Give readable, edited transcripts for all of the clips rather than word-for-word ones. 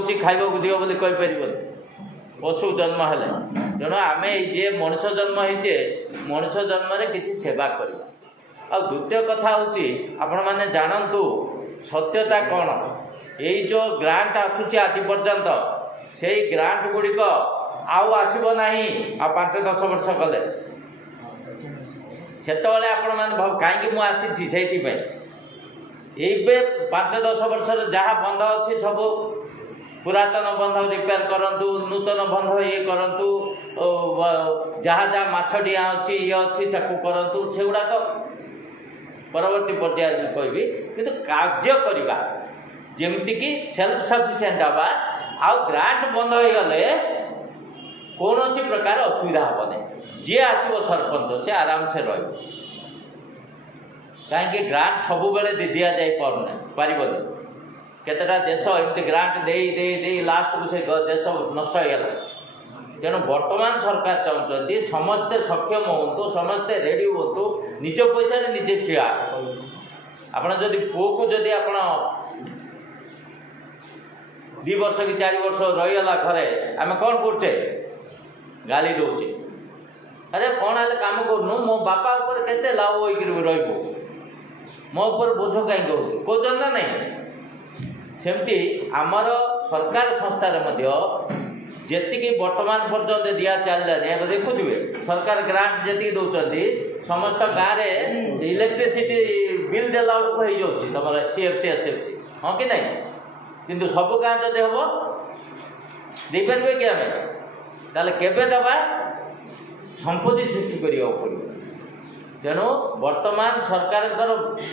होची खाइबा दियो बोली कहि परिबो पशु जन्म हेले तेणु आम जे मनुष्य जन्म होइचे मनुष्य जन्म रे किसी सेवा करवा। आ द्वितीय कथा होची आपण माने जानंतु सत्यता कौन यही जो ग्रांट आसूची आज पर्यंत से ग्रांट गुड़िक आउ आसब ना आ 5-10 वर्ष गले से आपण मैंने कहीं मुझी से 5-10 वर्ष जहाँ बंध अच्छी सब पुरातन बंध रिपेयर करूँ नूतन बंध ये करूँ जहाँ जहाँ माछ डिया अच्छी ये अच्छी करूँ से गुड़ाक परवर्ती पर्याय कहबी किंतु कार्य करवा जमीक सेल्फ सफिशिएंट हवा आउ ग्रांट बंद हो गले कौन सी प्रकार असुविधा हेनी जी आसो सरपंच से आराम से रही कहीं ग्रांट सब बेले दि जाए पारन केतटा देश एमती ग्रांट दे दे दे लास्ट को से देश नष्ट हो गला तेणु वर्तमान सरकार चाहते समस्ते सक्षम हूँ समस्ते रेडी हूँ निज पैसा निजे ठिया आपड़ जदि पुओ को जदि आप 2 वर्ष कि 4 वर्ष रहीगला घरे आम कौन करचे गाली दौचे अरे कौन है काम करूँ मो बापा ऊपर केते लाभ हो मो ऊपर बोझ कहीं कहते ना नहीं सेमती आमर सरकार संस्थार जी वर्तमान पर्यंत दिया चलने देखुए सरकार ग्रांट जी दौरान समस्त गाँव में इलेक्ट्रिसिटी बिल देला बेलू तुम सीएफसी एसएफसी हाँ कि नहीं किंतु सब गाँव जब हम दे पारे कि आम ताले केबे दबा संपत्ति सृष्टि करिया पड़ो तेणु वर्तमान सरकार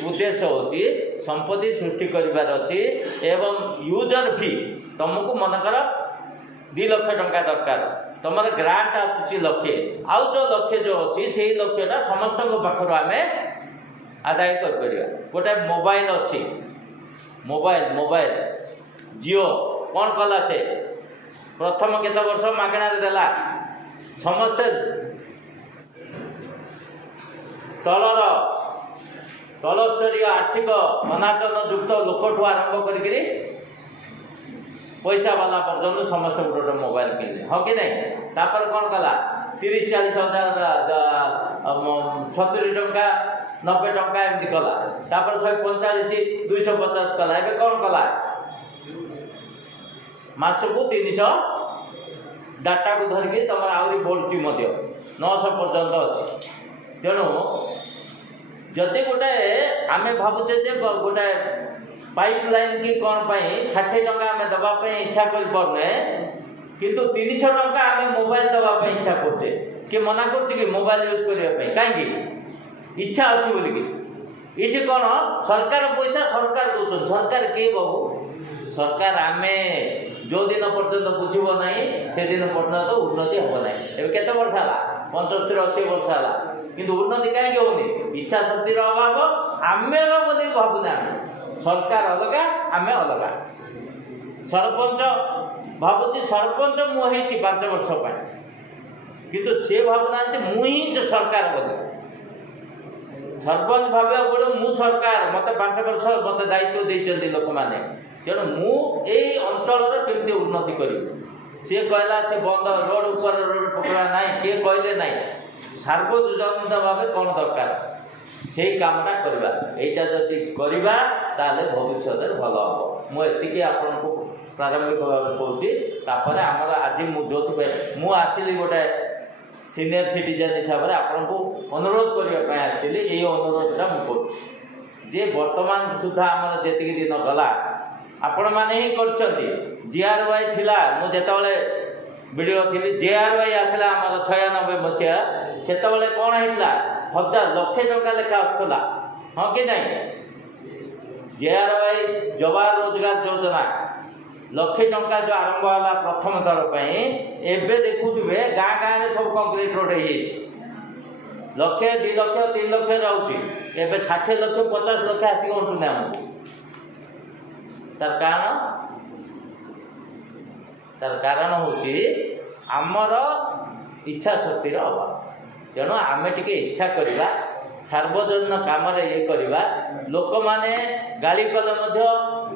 उद्देश्य होची संपत्ति सृष्टि करिवार अछि एवं यूजर फी तुमको मनकर 2 लाख टंका दरकार तुम ग्रांट आसूची लक्षे आउ जो लक्षे जो अच्छी से लक्षटा समस्त पाखर आम आदाय कर गोटे मोबाइल अच्छी मोबाइल जियो कौन कला से प्रथम केत वर्ष मागणार देला समस्ते तल स्तरीय आर्थिक अनाटन युक्त लोक आरंभ करी पैसा वाला पर्यटन समस्त गोटे मोबाइल किने हाँ कि नहीं तापर कौन कला 30-40 हजार 70 टंका 90 टंका एमती कला तापर 145-250 कला एबे कौन कला मास को 300 डाटा को धरिकी तुम आहरी बढ़ुची 900 पर्यंत अच्छी तेणु जदि गोटे आम भावुचे गोटे पाइपलाइन की कौन 60 टंका आम दवाई इच्छा करने किंतु 300 टंका आम मोबाइल दवाई इच्छा करते कि मना कर मोबाइल यूज करने कहीं इच्छा अच्छी बोलिकी ये कौन सरकार पैसा सरकार दौरान सरकार किए बाबू सरकार आम जो दिन पर्यटन बुझब ना से दिन पर्यटन उन्नति हम ना ए केत वर्ष है 75-80 वर्ष है किंतु उन्नति कहीं होनी इच्छा शक्तिर अभाव आमेर बोली भावना सरकार अलगा आमे अलगा सरपंच भावुची सरपंच मुझे 5 वर्ष किंतु सी भावना मुझे सरकार बोली सरपंच भाव गोटे मु सरकार मत 5 वर्ष मत दायित्व देते लोक मैंने तेणु मुझे अंचल केमती उन्नति करी सी कहला से बंद रोड ऊपर रोड पकड़ा ना किए कहले ना सार्वजनिक भाव कौन दरकार से कामटा करवा यहीटा जदि करवा ताले भविष्य भल हम मुझे आपन को प्रारंभिक भाव कहूँ आमर आज जो आसली गोटे सीनियर सिटीजन हिसाब से आपन को अनुरोध करने आसली ये अनुरोधटा मुझे वर्तमान सुधा आम जी दिन गला आपण मैंने ही कर जीआरवाई थिला मुझे वीडियो थी जीआरवाई आसला आम 96 मसीहा से कौन होता 1000 लक्ष टंका लेखा आसला हाँ कि नहीं जीआरवाई जवाहर रोजगार योजना लक्षे टंका जो आरंभ है प्रथम थर पर एवं देखुए गाँ गाँव में सब कंक्रीट रोड हो 1 लाख 2 लाख 3 लाख रोचे एवं 60 लाख 50 लाख आसिक अंटुना तार कारण हूँ आमर इच्छा शक्तिर अभाव तेणु आम टे इच्छा करवा सार्वजनिक काम ये करवा लोक माने गाली कले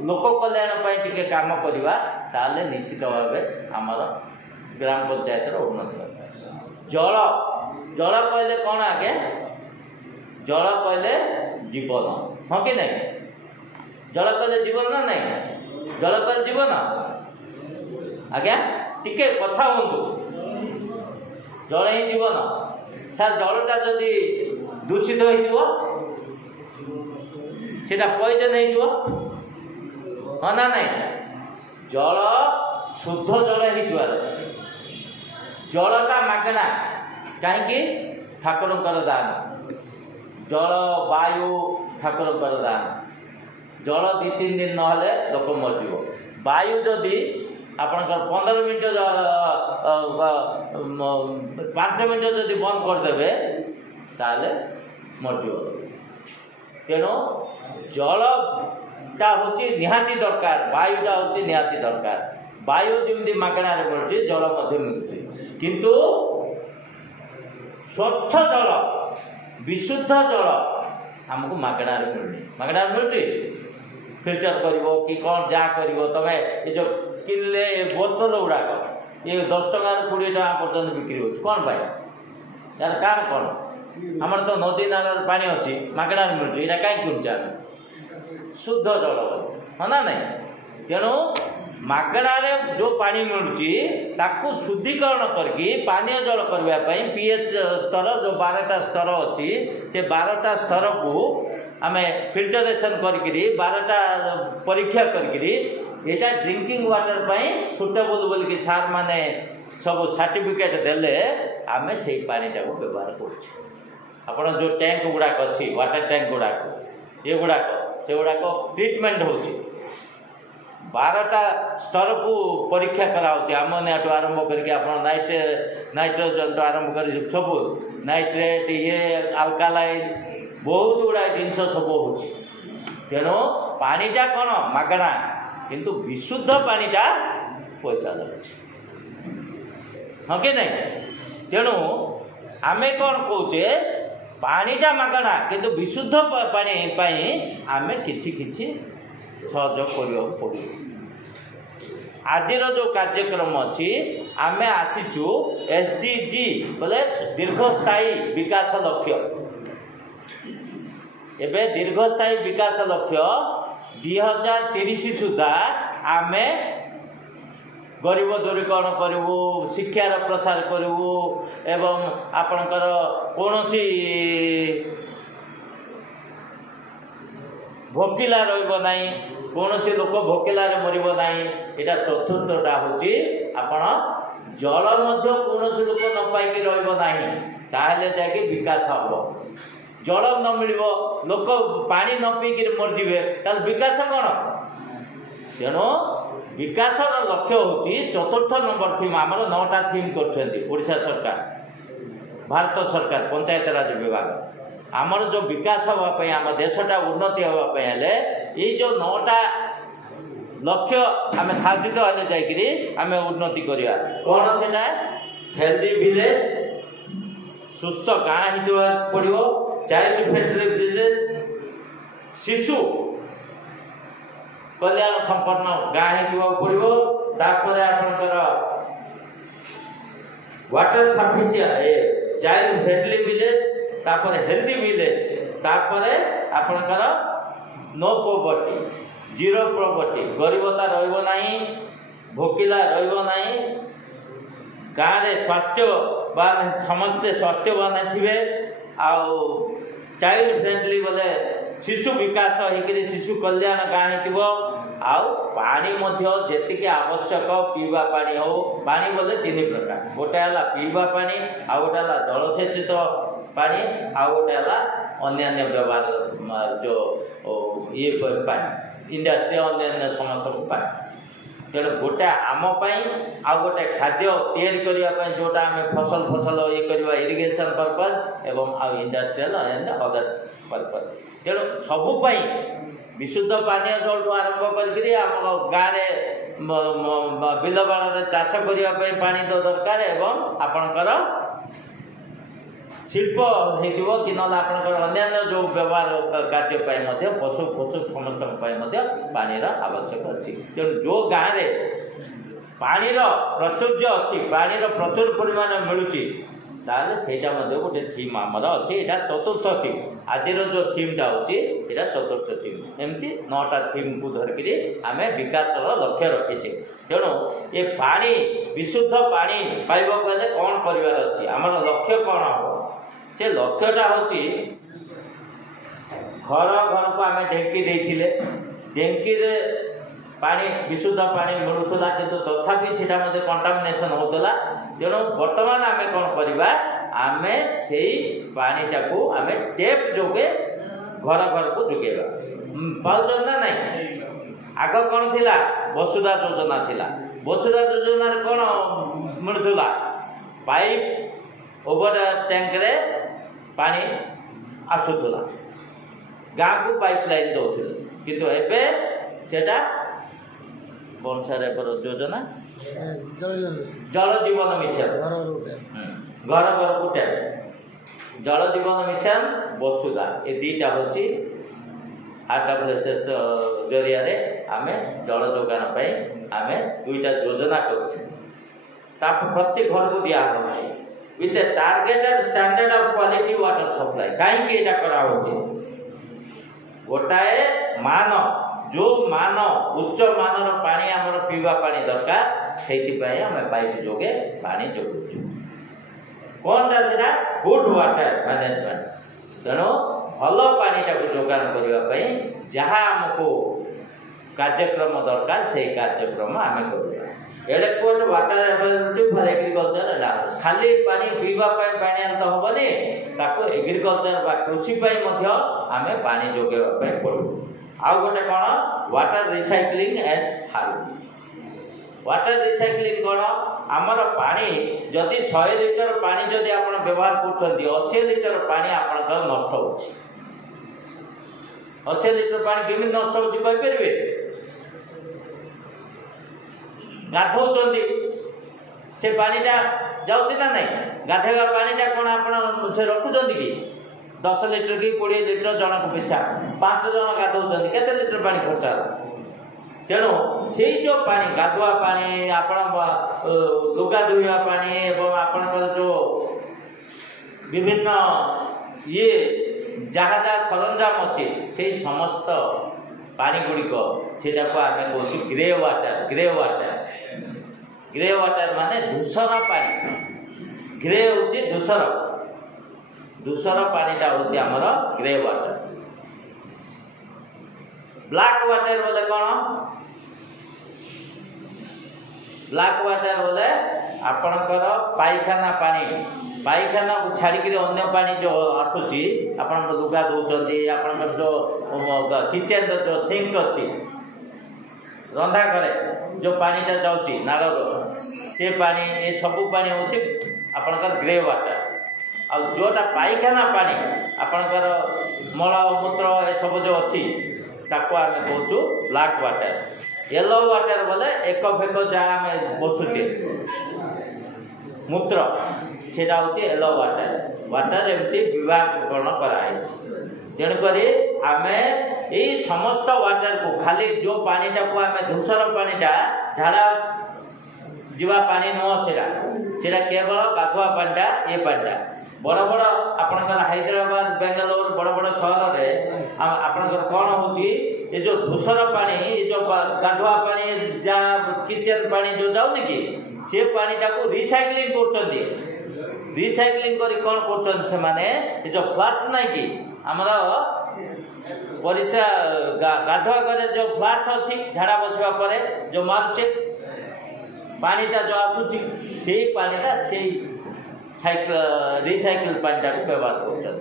लोक कल्याण टिके काम करवा ताले निश्चित भाव आमर ग्राम पंचायत उन्नति। जल जल कहले कौन आगे जल कहले जीवन हाँ कि नहीं जल कहले जीवन ना नहीं जल कहले जीवन आज्ञा टिके कथा हूँ जल ही जीवन सर जलटा जदि दूषित हो पॉइजन हो हाँ ना नहीं जल शुद्ध जल हो जलटा मागना कहीं ठाकुर दान जल वायु ठाकुर दान जल 2-3 दिन ना लोक मरज वायु जदि आपणकर 15 मिनट 5 मिनट जदि बंद करदे ताले मरज तेणु जलटा हूँ निहाती दरकार वायुटा हूँ निहाती दरकार वायु जमी मागणार मिलूँ जल मिलूँ किंतु स्वच्छ जल विशुद्ध जल आमको मागणार मिलूँ फिल्टर कर कि कौन जहाँ कर तमें ये जो किनले बोतल गुड़ाक ये 10 टका 20 टका पर्यटन बिक्री हो कौन पाए यार कारण कौन आमर तो नदी नाल पानी अच्छी मागणार मिलूँ यहाँ कहीं किनुचे शुद्ध जल हाँ ना नहीं तेणु मागणार जो पानी मिलूँ शुद्धिकरण करके पानीय जल करने पीएच स्तर जो 12टा स्तर अच्छी से 12टा स्तर को आम फिल्टरेशन करी 12टा परीक्षा करी यहाँ ड्रिंकिंग वाटर पर सुटेबल बोल सार मैंने सब सर्टिफिकेट देले आम से पानीटा को व्यवहार कर जो टैंक गुड़ाक अच्छी वाटर टैंक गुड़ाक ये गुड़ाक से गुड़ाक ट्रिटमेंट हो 12टा स्तर को परीक्षा कराऊँ आमोनिया टू आरंभ करके नाइट्रोजन टू आरंभ कर सब नाइट्रेट ये अल्कालाइन बहुत गुड़ा जिन सब हो तेणु पानीटा कौन मागणा किंतु विशुद्ध पानीटा पैसा लगे हाँ कि नहीं तेणु आमे कौन कौचे पानीटा मागणा किंतु विशुद्ध पानी आमे किछि सहयोग करने पड़े आज जो कार्यक्रम अच्छी आमे आसीचु एसडीजी बोले दीर्घस्थायी विकास लक्ष्य एबे दीर्घस्थायी विकास लक्ष्य 2030 सुधा आमे गरीब दूरीकरण करूँ शिक्षार प्रसार करूँ एवं आपणकर कौनसी भोकिला रही कौन से लोक भोकिल मरब ना यहाँ चतुर्थटा हूँ आपण जल कौन से लोक न पाई रहा जाके विकास हम जल न मिल लोक पानी न पीक मरजे ताल विकास कौन तेणु विकास लक्ष्य हूँ चतुर्थ नंबर थीम आमर 9टा थीम करशा सरकार भारत सरकार पंचायत राज विभाग आमर जो विकास हाँपाई आम देशटा उन्नति हाँपाई ये जो 9टा लक्ष्य आम साधित हेले जाकि आम उन्नति करवा कौन से हेल्दी विलेज सुस्थ गाँ हो पड़ो चाइल्ड फ्रेंडली विलेज शिशु कल्याण संपन्न गाँ हो पड़ो तापर आपणकर water sufficient child friendly village तापर हेल्दी विलेज तापर आपणकर नो पॉवर्टी जीरो पॉवर्टी गरीबता रहिबो नाही भोकिला रहिबो नाही गाँव रे स्वास्थ्यवान समस्ते स्वास्थ्यवान थे आउ चाइल्ड फ्रेंडली बोले शिशु विकास होकर शिशु कल्याण गाँ हो आउ पानी जी आवश्यक पीवा पानी हो पानी बोले 3 प्रकार गोटे है पीवा पानी आउ गोटे है जलसेचित पानी आउ गोटे है अन्य व्यवहार जो ये पानी इंडस्ट्री अन्य समस्त पानी तेणु गोटे आमपाई आउ गोटे खाद्य तैयारी करने जोटा आम फसल फसल ये करवा इरिगेशन पर्पज एवं आउ इंडस्ट्रियल अदर पर्पज तेणु सबुपाई विशुद्ध पानीय जल आरंभ करी गाँव बिल बाड़ चाष करने पानी तो दरकार एवं आपणकर शिल्प हो कि ना आपंकर अन्य जो व्यवहार कार्य पशु पशु समस्त पानीर आवश्यक अच्छी तेणु जो गाँव में पानीर प्राचुर्य अच्छी पानीर प्रचुर परिमाण मिलूँ ताले सेटा गोटे थीम आमर अच्छी यहाँ चतुर्थ थीम आज जो थीमटा होची यहाँ चतुर्थ थीम एमती 9टा थीम को धरिकी आम विकास लक्ष्य रखीचे तेणु ये पानी विशुद्ध पानी पाइबा गले कौन करार अच्छी आमर लक्ष्य कौन हम से लक्ष्यटा होची घर घर को आम ढेंकी देथिले ढेंकी रे पानी विशुद्ध पानी मिलूला किंतु तथापि सेटा कंटामिनेशन होता तेणु बर्तमान आम कौन करवा आम से पानीटा को आम टेप जोगे घर घर को जोगेगा पाउछन ना नहीं आग कौन थिला वसुधा योजना थिला वसुधा योजना कौन मिलूला पाइप ओवर टैंक रे पानी आसुला गाँ को पाइप लाइन दौले किंतु एबे सेटा कौन सा योजना जल जीवन मिशन घर घर को टैप जल जीवन मिशन वसुधा ये दीटा होची आरडब्ल्यूएसएस जरिया रे आमे जल जोगान पाई आमे दुईटा योजना करूँ प्रत्येक घर को दिया with A targeted standard of quality water supply कहीं एटा करा गोटाए मान जो मान उच्च मानर पानी आमर पीवा पानी दरकार से आम पाइप जोगे पानी जोगुचु कौनटा से गुड वाटर मैनेजमेंट तेणु भल पानीटा को जोगान करने जहाँ आमको कार्यक्रम दरकार से कार्यक्रम आम कर adequate water availability for agriculture खाली पानी पीवा पानी तो हेनी ताको एग्रीकल्चर बा कृषि आम पानी जोगेवा पड़ू आउ गोटे कौन water recycling and harvesting water recycling कौन आमर पानी जदि 100 लिटर पानी जदि आप व्यवहार कर 80 लिटर पानी आप नष्ट हो 80 लिटर पानी केमी नष्ट होपारे गाधौं से पानीटा जाऊँगी ना नहीं गाधेवा पानीटा कौन आप रखुंट कि 10 लिटर कि 20 लिटर जनक पिछा 5 जन गाधौं केते लिटर पानी खर्च तेणु से जो पानी गाधुआ पानी आप लुगा धोवा पानी एवं आपणकर जो विभिन्न ये जहाँ जहाँ सरंजाम अच्छे से समस्त पानी गुड़िक से आम कहूँ ग्रे वाटर ग्रे वाटर माने दूषर पानी ग्रे हूँ दूषर पानीटा हूँ आमर ग्रे वाटर ब्लैक वाटर बोले कौन ब्लैक वाटर बोले आपणकर पाइखाना को छाड़ी अन्य पानी जो आसूची आप लुगा दौरान आपणकर जो किचेन जो सिंक अच्छी रंधा घरे जो पानीटा जाऊँगी नाल से पानी ये सबू पानी हूँ आपणकर ग्रे वाटर आ जोटा पाइखाना पानी आपणकर मल मूत्र ये सब जो अच्छी ताको आम कहूँ ब्लैक वाटर येलो वाटर बोले एक फेक जहाँ आम बसुचे मूत्र सेटा हूँ येलो वाटर एमती विभागकरण कराई तेणुक आम यही समस्त वाटर को खाली जो पानीटा को आम धूसर पानीटा झाड़ा जीवा पानी नुह से केवल गाधुआ पानीटा ये पानीटा बड़ बड़ आपणकर हैदराबाद बेंगालोर बड़ बड़ सहर में आपणकर कौन होची ये जो धूसर पानी ये जो गाधुआ पानी जहाँ किचेन पानी जो जाऊनी कि से पानीटा को रिसाइक्लिंग कर रिसाइक्लिंग करी कौन कर से माने ये जो फ्लाश नहीं कि आमर परिश्रा गाधुआ घरे जो फ्लाश अच्छी झाड़ा बसवा पर जो मारुचे पानीटा जो आसूची से पानीटा से रिसाइकल पानीटा को व्यवहार कर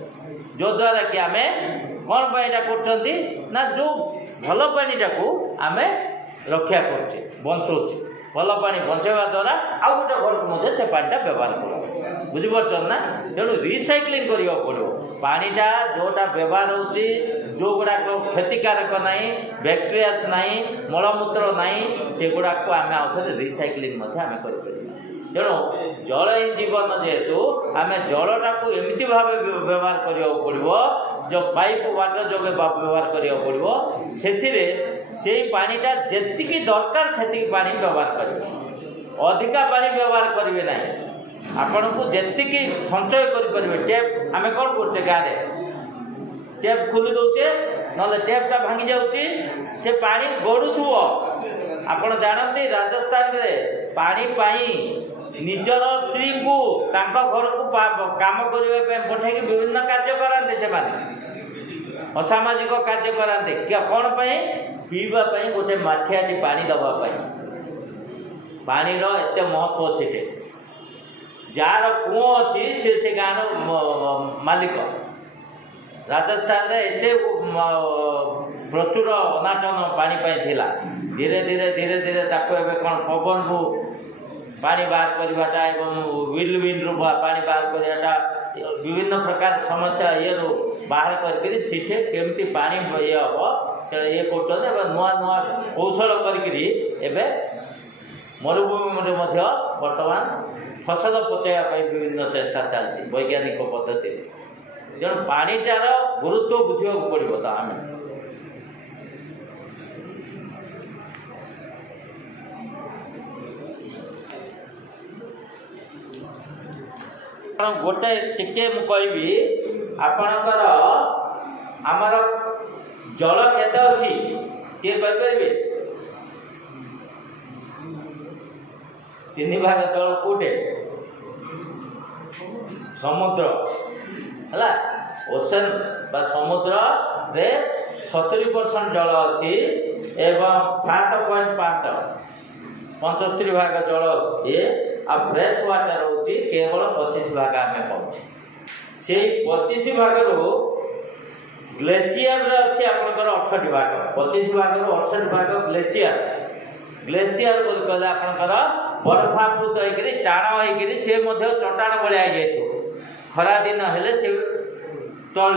जो द्वारा कि आम कौन पानीटा कर ना जो भल पानीटा को आम रक्षा करुचे बचाऊे भल पानी बचाइवा द्वारा आउ गोटे घर को से पानीटा व्यवहार कर बुझीपार ना तेणु रिसाइक्लिंग करने पड़ो पानीटा जोटा व्यवहार होची जो गुड़ाक क्षतिकारक नाई बैक्टेरियास नाई मलमूत्र नाई से गुड़ाक आम आउ थे रिसाइक्लिंग आम कर तेणु जल ही जीवन जेहेतु आम जलटा को एमती भाव व्यवहार करा पड़ो जो पाइप वाटर जो व्यवहार करा पड़ो से पानीटा जी दरकार से पानी व्यवहार करेंगे अधिका पानी व्यवहार करेंगे ना आपण को जी संचय करें टेप आम कौन करचे गाँव टेप खोली दौचे ना टेपटा भांगी जाऊँगी से पानी गड़ुव आपण जानते राजस्थान में पानी निजर स्त्री को घर को काम करने पठे विभिन्न कार्य कराते से असामाजिक कार्य कराते कौन पीवा गोटे माठियाटी पानी दवाई पानी एत महत्व से जार कूह अच्छी से गाँव मालिक राजस्थान रे एते प्रचुर अनाटन पानी थिला धीरे धीरे धीरे धीरे कौन पवन रु पानी बाहर करवाटा विल विंड रु पानी बाहर करवाटा विभिन्न प्रकार समस्या ये बाहर करके केमती पानी ये हम ये कर नुआ नुआ कौशल कर मरुभूमि बर्तमान फसल पचाइवाई विभिन्न चेष्टा चलती वैज्ञानिक पद्धति तेणु पानीटार गुरुत्व बुझा पड़ो तो आम गोटे टिके मु कहबी आपणकर आमर जल केते अच्छी किए कहींपारे 3 भाग जल कोटे समुद्र है ओशन बा समुद्र रे 70% जल अच्छी एवं 7.5 75 भाग जल ये आ फ्रेश वाटर होची केवल 25 भाग आम पाँच से 25 भाग रू ग्लेशियर अच्छी आपंकर 68 भाग 25 भाग रू 68 भाग ग्लेशियर ग्लेशियर बोल कहले आपंकर बर्फावृत होकर टाण होकर सी चट्टाण भाया जाए खरा दिन हेले से तल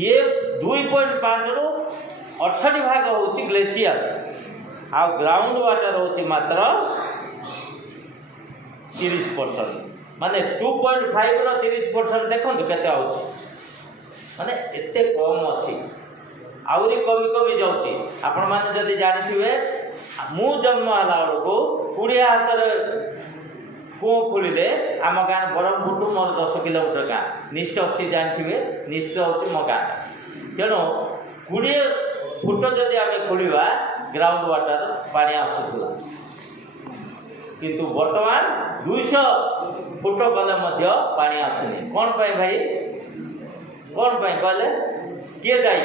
ये 2.5 रू 68 भाग होची ग्लेशियर आ ग्राउंड वाटर होची मात्र 30% माने 2.5 रो 30% देखो केते माने एते कम अच्छी आउरी कमी कमी जाऊँगी आपण मैंने जदि जानी मु जन्म है को 20 हाथ कूह खोलिदे आम गाँव ब्रह्मपुर मोर 10 किलोमीटर गाँ निष्ठ अच्छी जानते निष्ठ हूँ मो गाँ तेणु 20 फुट जदि आम खोलिया ग्राउंड वाटर पानी आसूला किंतु वर्तमान 200 फुट गले पानी आसुनी कौन पाई भाई कौन पाई कहले किए दायी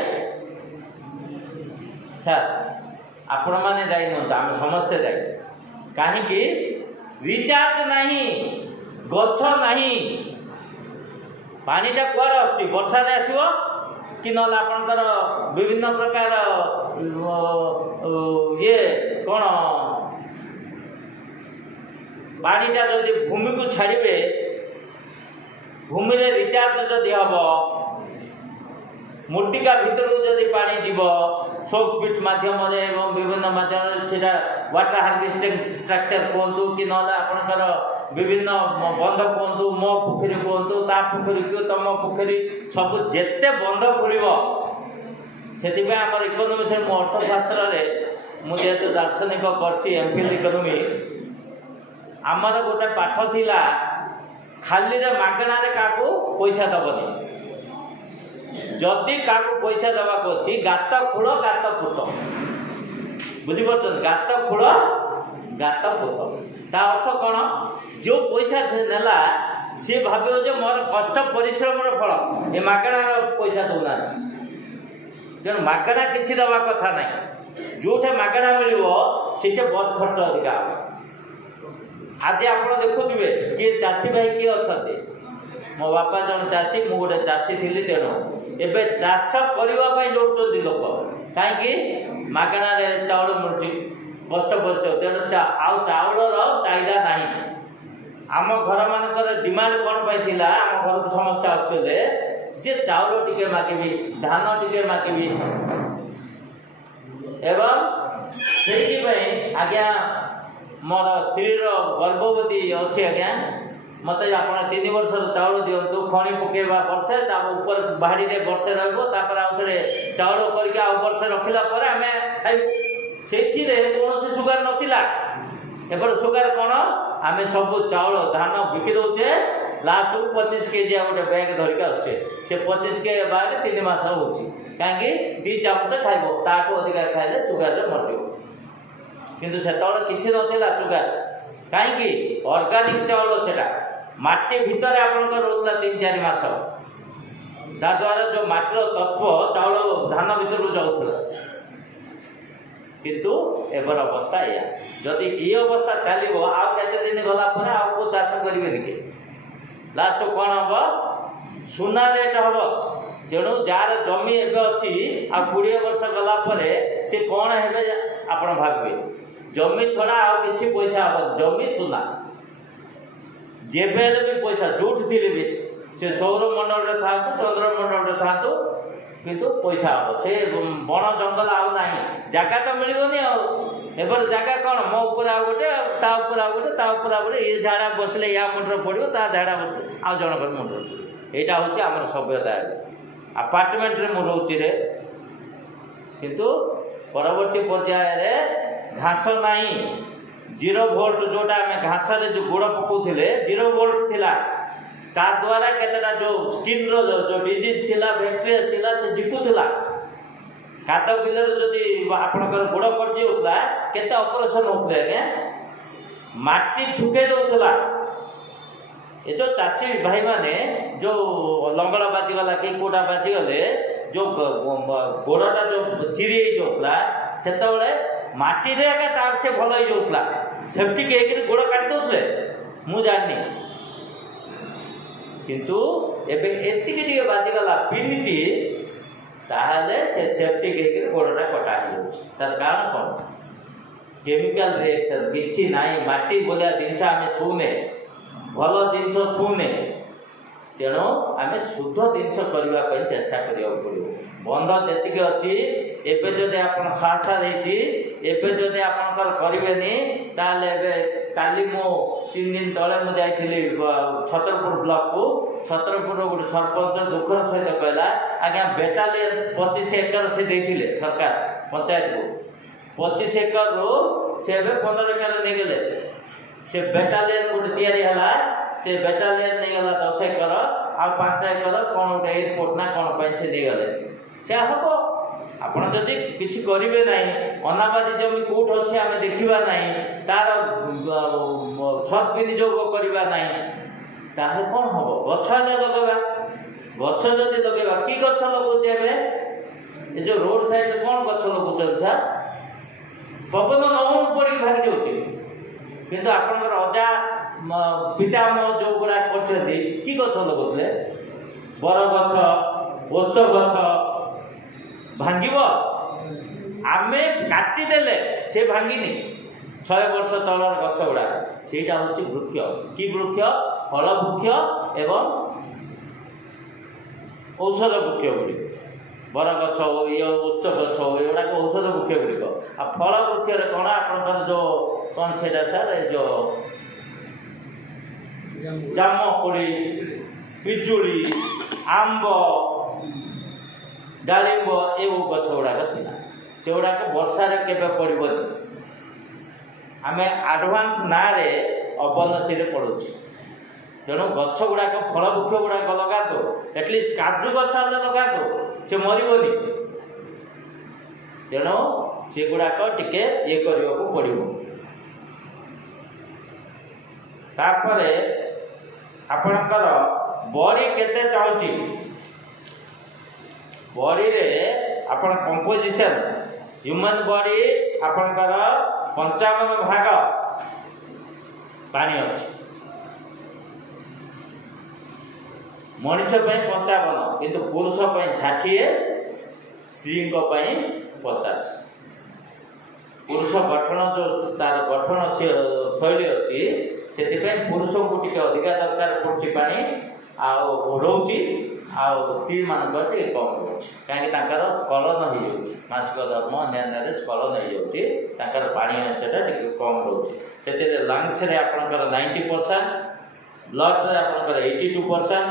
सर आपण मैंने दायी नुहत आम समस्ते दायी कहीं रिचार्ज नहीं गछ नहीं पानीटा कुआर आस वर्षा आसो कि ना आपणकर विभिन्न प्रकार ये कौन पानीटा जदि भूमि को छाड़े भूमि रे रिचार्ज जदि हम मूर्तिका भितर जदि पानी जीव सोक पिट माध्यम विभिन्न माध्यम से वाटर हार्वेस्टिंग स्ट्रक्चर कहतु कि ना आपणकर विभिन्न बंध कहतु मो पोखरी कहतु ता पोखरी को तम पोखरी सब जेते बंध खोल से आम इकोनोमिक्स अर्थशास्त्र मुझे दार्शनिक कर इकोनोमी आमर गोटे पाठ थिला खाली रे मागणा रे काको पैसा दबनी जदि काको पैसा दबाक अच्छी गात खोल गात पुत बुझीपार गात खोल गात पुत ता अर्थ कौन जो पैसा नेला सी भाव जो मोर कष्ट परिश्रम फल ये मागणार पैसा दौना तेणु मागणा किसी दवा कथा ना जोठे मागणा मिल से बहुत खर्च अधिका आज आप देखुए किए चाषी भाई किए अच्छा मो बापा जन चाषी मु गोटे चाषी थी तेणु एवं चाष करने दौड़ लोक कहीं मागण चाउल मिलूँ कष्ट परिश्रम तेणु चाउलर चाहिदा ना आम घर मानकर डिमांड कौन पाई आम घर को समस्ते आसुले जे चाउल टिके मागिबी धान टिके मागिबी एवं से आज्ञा मोर स्त्रीर गर्भवती अच्छी आज्ञा मत आप 3 वर्षर चाउल दिंतु खणी पकेवा वर्षे ऊपर बाड़ी में वर्षे रहा थे चाउल करके वर्षे रखला आम खाइबू से कौन सुगार नाला एपट सुगार कौन आम सब चाउल धान बिकी दौचे लास्ट को 25 केजी गोटे बैग धरिक आसे से 25 के बाद 3 मास हो कहीं 2 चामच खाइब ताकू अधिकार खाइले सुगार मरज किंतु से किसी नाला सुगार कहीं ऑर्गेनिक चाउल से माटी भितर आपंकर रोला 3-4 मास द्वारा जो माटीर तत्व चाउल धान भीतर को जाऊला किंतु एबर अवस्था या जदि ये अवस्था चलो आउ केते दिन गला पर आउ को चाष करेंगे कि लास्ट कौन हम सुना रेट हम तेणु जार जमी एवं अच्छी आ 20 वर्ष गला पर से कौन है आप भावे जमी छड़ा आ कि पैसा हम जमी सुना जेबे भी पैसा जोठ थी भी से सौर मंडल था चंद्र मंडल था किंतु पैसा हम से बण जंगल आउ ना जगह तो मिलनी आर जगह कौन मो ऊपर आ गोटे ता ऊपर आ गोटे ता ऊपर आ गोटे ये झाड़ा बसले या मुंडर पड़ो ता झाड़ा बसले आउ जनकर मुंडर यहाँ हूँ आम सभ्यता आपार्टमेंट रे मुझे रोचे रे किंतु परवर्ती पर्याय घास नहीं 0 वोल्ट जोटा आम घास जो गुड़ पकाउले 0 वोल्ट थिला ता द्वारा केतेटा जो स्किन रो जो डिजीज थिला बैक्टेरिया थिला से जिकुला काद बिलर जदि आपणकर गुड़ पड़ची होता केते ऑपरेशन होते आज्ञा माटी छुके दौला ये जो चाषी भाई माने जो लंगल बाजीगला कि कोटा बाजीगले जो गोड़टा जो चिरी जाऊला से माटी रे आगे तार से भल हो जाऊला सेफ्टी के गोड़ काटी दौले मु जानी किंतु एबे एतिके टिके बाजीगला पिनिटी ताहले से सेफ्टी के गोड़टा कटा हो तार कारण कौन केमिकल रिएक्शन किछि नाही माटी बोलिया जिनस आम छूने भल जिनस छूने तेणु आम शुद्ध जिनस करने चेष्टा करा पड़ो बंध जी अच्छी एवं जदि आप साहसा एवं जदि आपंकर करेनि काली मु 3 दिन तले मुझे छतरपुर ब्लॉक को छतरपुर गोटे सरपंच दुखर सहित कहला आज्ञा बेटालियन 25 एकर से देते सरकार पंचायत को 25 एकर रू से 15 एकर नहीं गले से बेटालियन गोटे तैयारी से बेटालियन नहीं गला 10 एकर आ 5 एकर कौन गोटे एयरपोर्ट ना कौन से नहीं गले से हम आपड़ जदि किसी करेंगे ना अनाबादी जमी कौट अच्छे आम देखा ना तार सद विनियोग करवा ना ताहले कौन हम गछ लगेगा गछ जदि लगेगा कि गछ लगे ये जो रोड साइड कौन गछ लगुच सर पवन नहम पड़ भांगी जाऊँगी किंतु आपंकर अजा पितामह जो गुड़ा कर कि गछ लगुले बर गछ ओस्त गछ भांग आम काटिदेले से भांगिनी 100 वर्ष तलर गछ गुड़ा सेटा हूँ वृक्ष कि वृक्ष फल वृक्ष एवं औषध वृक्ष गुड़िक बर गछ हो ये ओस्त गछ हो एगुड़ा औषध वृक्ष गुड़िक आ फल वृक्ष कौन आप जो कौन से सर जो जामकोड़ी पिजुड़ी आंब डालिंब ये गछ गुड़ाक था से गुड़ाक वर्षा केवे पड़ोनी आम आडभांस ना अवनति पड़ो तेणु गछ गुड़ाक फल वृक्ष गुड़ाक लगा दो एटलिस्ट काजू गछ लगा दो से मरबनी तेणु से गुड़ाक टिके ये करने को पड़ो तापरे आपणकर बड़ी केते चाहूँगी बॉडी रे आपण कंपोजिशन ह्यूमन बॉडी आपणकर 55 भाग पानी अच्छी मनुष्य 55 किंतु पुरुष 60 स्त्री 50 पुरुष गठन जो तार गठन शैली अच्छी से पुरुष को टिके अधिका दरकार पड़ुछि पानी रोची स्त्री मान कम रोचे कहीं स्खलन हो मासिक धर्म अन्य स्खलन हो पानी अंशटा कम रोचे से लंग्स रे आपनकर 90%, ब्लड रे आपनकर 82%,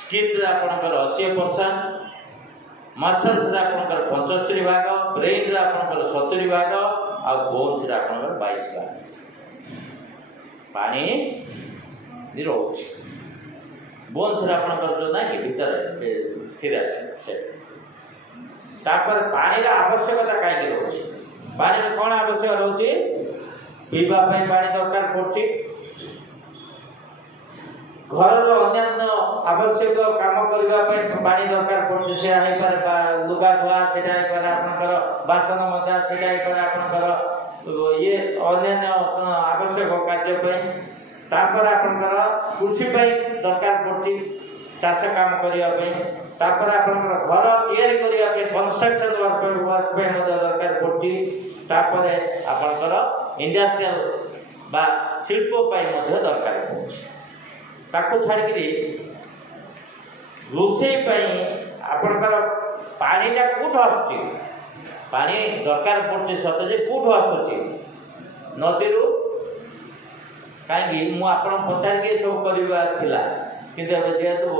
स्किन रे आपनकर 80%, मसल्स रे आपनकर 75 भाग, ब्रेन रे आपनकर 70 भाग और बोन्स रे आपनकर 22 भाग पानी नि रोच। बोन्स रे आपनकर जो ना कि भीतर से सिरा से तापर पानी रा आवश्यकता काई रोच। पानी रे कोन आवश्यक रोची? पीवा पाई पानी दरकार पड़ची, घर अन्य आवश्यक काम करने पानी दरकार पड़े से लुगा धुआ से आपंकर बासन मजा से आपंकर ये अन्य आवश्यक कार्य आपंकर कृषि दरकार पड़े चाष काम करने आपंकर घर या कंस्ट्रक्शन वर्क दरकार पड़े आपंकर इंडस्ट्रियल बा शिल्प दरकार पड़े ताको छाड़ी रोषे आपणकर पानीटा कौट आसुची पानी दरकार पड़े सत जे कौट आसुची नदी कहीं मुझे पचार सब करवा किंतु जेहेतु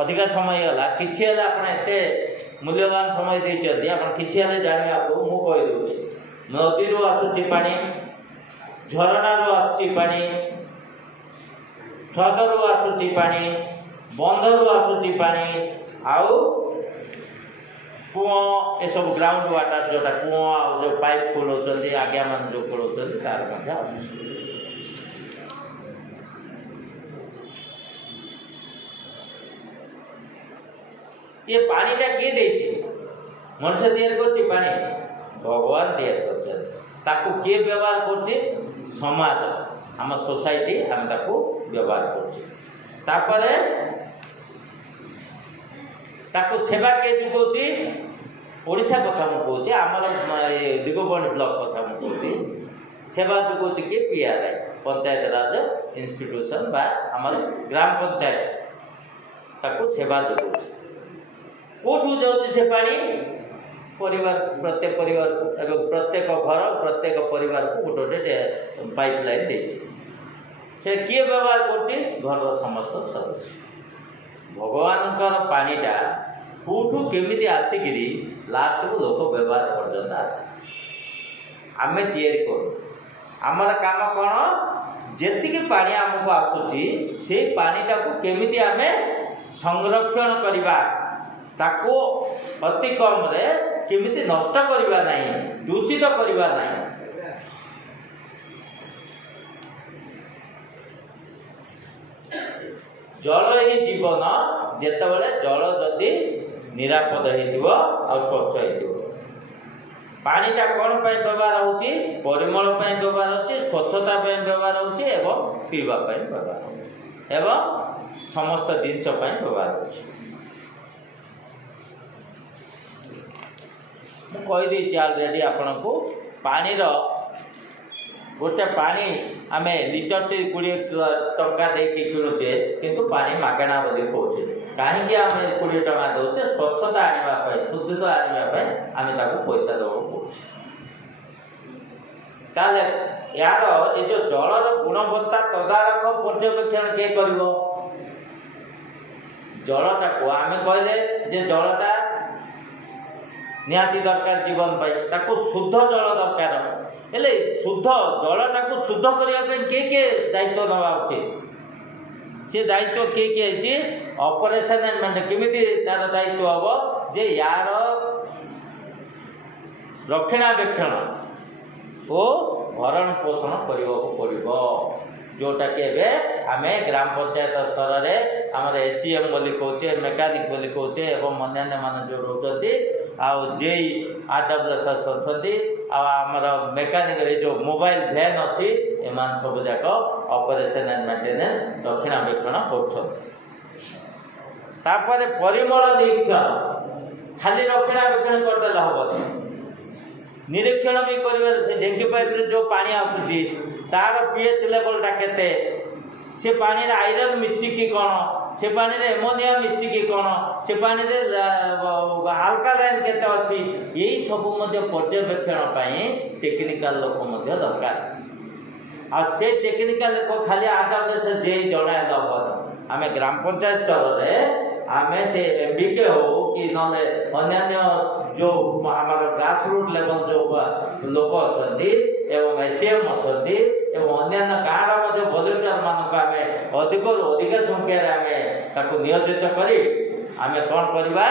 अधिका समय गला किसी एत मूल्यवान समय देते आप किसी जाना मुझे नदी आसुची पानी, झरणा आसुची पानी, ह्रदरू आसुची पानी, बंधरू आसुची पानी, आउ कुओ ये सब ग्राउंड वाटर जोटा कुओ जो पाइप खोलुच्च आज्ञा मान जो खोलुच्च तार ये पानीटा किए देछि? मनुष्य तैयार करछि पानी? भगवान तैयार करछन। ताकू किए व्यवहार करछि? समाज आम सोसाइटी आम ताकू व्यवहार करछि। तापरे ताकू सेवा के जुगोछि? ओडिशा कथा मु कहछि, आमर दिगोबणी ब्लॉक कथा मु कहछि। सेवा जुगोछि के पीआरआई पंचायत राज इंस्टीट्यूशन बा आमर ग्राम पंचायत ताकू सेवा जुगोछि। कोठू जाउछि से पानी? परिवार प्रत्येक परिवार एवं प्रत्येक घर प्रत्येक परिवार को गोटे पाइपलाइन देछि। से किए व्यवहार करछि? घर समस्त सदस्य। भगवान पानीटा कोठू केमिति आसिकिरी लास्ट को लोक व्यवहार पर्यंत आसे आमे तैयारी करू। आमर काम कौन? जेतिकी पानी आमको आसुची से पानीटा को केमिति आमे संरक्षण करिबा, ताको अति कम रे केमिति नष्ट करिबा नहीं, दूषित करिबा नहीं। जल ही जीवन। जेतेबेले जल जदि निरापद हेतिबो आ स्वच्छ हेतिबो। पानीटा कौन पाई व्यवहार होची? परिमल पाई व्यवहार होची, स्वच्छता पाई व्यवहार होची एवं पीवा पाई व्यवहार होची एवं समस्त जिनस पाई व्यवहार होची। कहीदे अलरेडी आपण को पानी गोटे पानी आम लिटर 20 टंका दे किणुचे किंतु पानी मागणा बोली कहे कहीं आम 20 टंका दौचे स्वच्छता आने शुद्धित आने आम पैसा देवा पड़े। यार ये जो जलर गुणवत्ता तदारख पर्यवेक्षण किए कर जलटा को आम कहले जे जलटा निहाती दरकार जीवन ताकू शुद्ध जल दरकार हेले शुद्ध जलटा को शुद्ध करने किए दायित्व नवा उचित सी दायित्व किए ऑपरेशन एंड मेंटेन केमिति तार दायित्व हम जे यार रक्षणाबेक्षण ओ भरण पोषण करने पड़ो जोटा कि आम ग्राम पंचायत स्तर में आम एसीएम बोली कहे मेकानिक बोली कहे एवं अन्य मान जो रोचे जेई आरडब्ल्यूएस अच्छी आमर मेकानिक जो मोबाइल भैन अच्छी एमान सब जाक ऑपरेशन एंड मेंटेनेंस रक्षणाबेक्षण कर परिमल निरीक्षण खाली रक्षणाबेक्षण करदे हम निरीक्षण भी कर ढेंकी पाइप जो पानी आसूची तार पीएच लेवलटा केते से पानी रे आयरन मिश्ची कि कौन से पानी रे एमोनिया मिश्ची कि कौन से पानी रे अल्कालाइन केते अछि यही सब पर्यवेक्षण टेक्निकल लोक दरकार आ से टेक्निकल लोक खाली आटा जे जड़े हम आम ग्राम पंचायत स्तर में आम से एमबीके हो कि नले अन्य जो आम ग्रास रूट लेवल जो लोक अच्छा एवं एसीएम अच्छा अन्य गाँव भलेंटियर मानक आम अधिक अधिक संख्यार आम नियोजित कर आम कौन करवा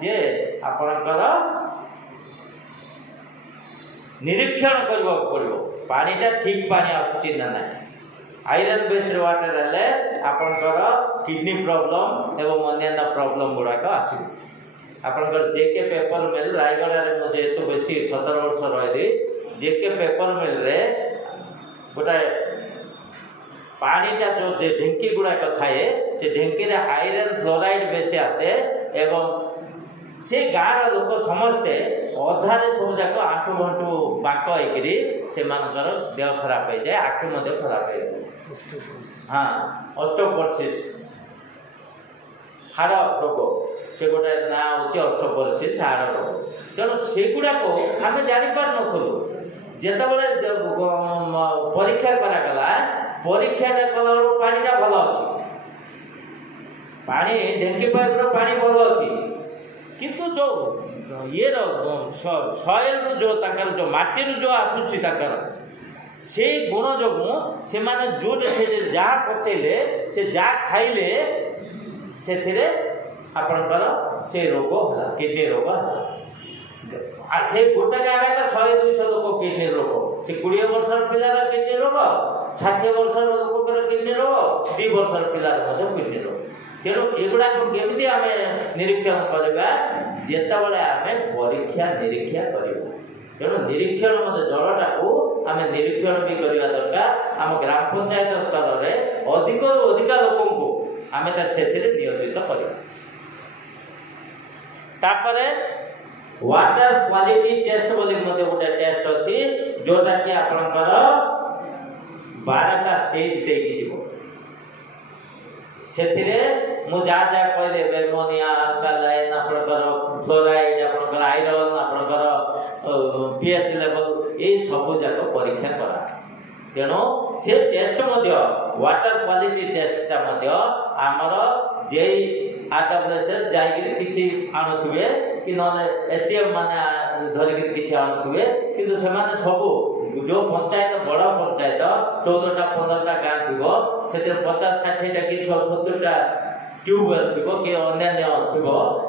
जे आपणकर निरीक्षण करने पड़ो पानीटा ठीक पानी आसुची ना ना आयरन बेस्ड वाटर हेल्ले आपणकर किडनी प्रॉब्लम एवं अन्य प्रॉब्लम गुड़ाक आस आपणकर जेके पेपर मिल रायगढ़ में जेहेतु बेसी 17 वर्ष रही जेके पेपर मिल रे गोटे पानीटा जो ढिंकी गुड़ाक थाए से ढिंकी रे आयरन फ्लोराइड बेसी आसे एवं से गाँव लोक समस्ते अधारे सब जाक आंठू घंटू बांक से देह खराब हो जाए आखि खराब हो जाए हाँ ऑस्टियोपोरोसिस हाड़ रोग से गोटे ना हूँ ऑस्टियोपोरोसिस हाड़ रोग तेणु से गुड़ाक आम जापार नु जिते परीक्षा करागला परीक्षा कला पानीटा भल अच्छी पानी ढेंकी पाइप पानी भल अच्छी किंतु जो ये सॉइल जो तंकर जो माटी जो आसूची तंकर से गुण जो से माने जो जहाँ पचेले से जहाँ खाइले से आपणकर से रोग होला किडनी रोग से गोटे गाँव 100-200 लोक किडनी रोग से 20 वर्षर पिलार किडनी रोग 60 वर्षर लोकर किडनी रोग 2 वर्षर पिलार किडनी रोग तेणु एगुड़ा केमी आम निरीक्षण करवा जितेबाला आम परीक्षा निरीक्षा कर तेणु निरीक्षण जलटा को आम निरीक्षण भी करवा दरकार आम ग्राम पंचायत स्तर में अधिक अधिक लोक को आम से नियोजित कर वाटर क्वालिटी टेस्ट बोली गोटे टेस्ट अच्छी जोटा कि आपणकर 12टा स्टेज देगी से जहाँ जहाँ कहले बेमोनिया अल्कालाइन आपणकर फ्लोराइड आपणकर आयरन आपणकर पीएच लेवल ये सब जाक परीक्षा करा तेणु से टेस्ट वाटर क्वालिटी टेस्टा आमर जे आरडब्ल्यूएस जाइए किसी आणुवे कि ना एसीएम माने धरिक किसी आणुवे किंतु से सब जो पंचायत बड़ पंचायत 14टा 15टा गाँ थी से 50-60टा कि 70टा ट्यूबवेल थी कि अन्य थी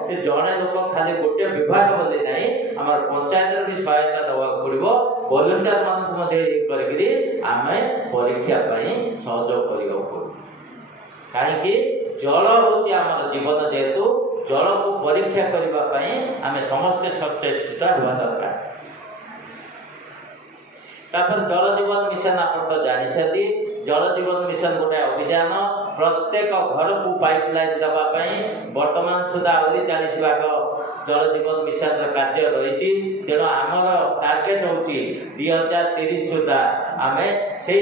से जड़े लोक खाली गोटे विभाग बोली ना आम पंचायत भी सहायता देवा पड़ो वॉलंटियर मानक आम परीक्षा सहयोग करने पड़ो कहीं जल हूँ आम जीवन जेहेतु जल को परीक्षा करने आम समस्ते सचेत होगा दरकार जल जीवन मिशन आप तो जानते जल जीवन मिशन गोटे अभियान प्रत्येक घर को पाइपलाइन देवाई वर्तमान सुधा आहरी 40 भाग जल जीवन मिशन कार्य रही तेणु आमर टार्गेट हूँ 2030 सुधा आम से